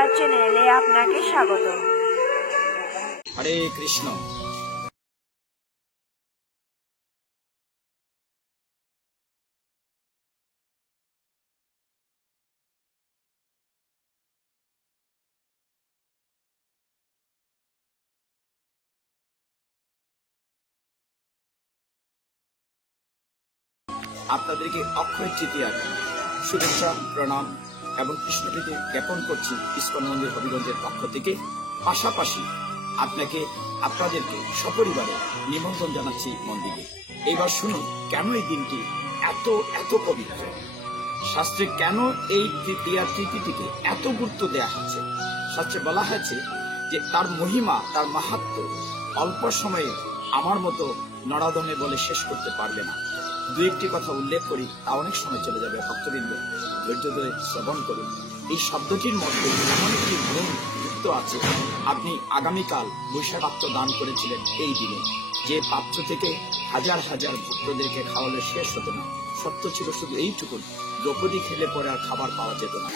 বিদ্যা চ্যানেলে আপনাকে স্বাগত। হরে কৃষ্ণ। আপনাদেরকে অক্ষয় তৃতীয়ার শুভেচ্ছা, প্রণাম এবং কৃষ্ণপ্রীতি জ্ঞাপন করছি ইস্কন মন্দির হবিগঞ্জের পক্ষ থেকে। পাশাপাশি আপনাদেরকে সপরিবারে নিমন্ত্রণ জানাচ্ছি মন্দিরে। এইবার শুনুন কেন এই দিনটি এত এত পবিত্র, শাস্ত্রে কেন এই তৃতীয়ার তিথিটিকে এত গুরুত্ব দেওয়া হচ্ছে। শাস্ত্রে বলা হয়েছে যে তার মহিমা, তার মাহাত্ম্য অল্প সময়ে আমার মতো নরাদমে বলে শেষ করতে পারবে না। দু একটি কথা উল্লেখ করি, তা অনেক সময় চলে যাবে। ভক্তবৃন্দ ধৈর্য ধরে শ্রবণ করুন। এই শব্দটির মধ্যে এমন একটি গুণ যুক্ত আছে। আপনি আগামীকাল বৈশাখ পাত্র দান করেছিলেন এই দিনে, যে পাত্র থেকে হাজার হাজার ভক্তদেরকে খাওয়ালে শেষ হতো না। সত্য ছিল শুধু এইটুকুন, দ্রৌপদী খেলে পরে আর খাবার পাওয়া যেত না।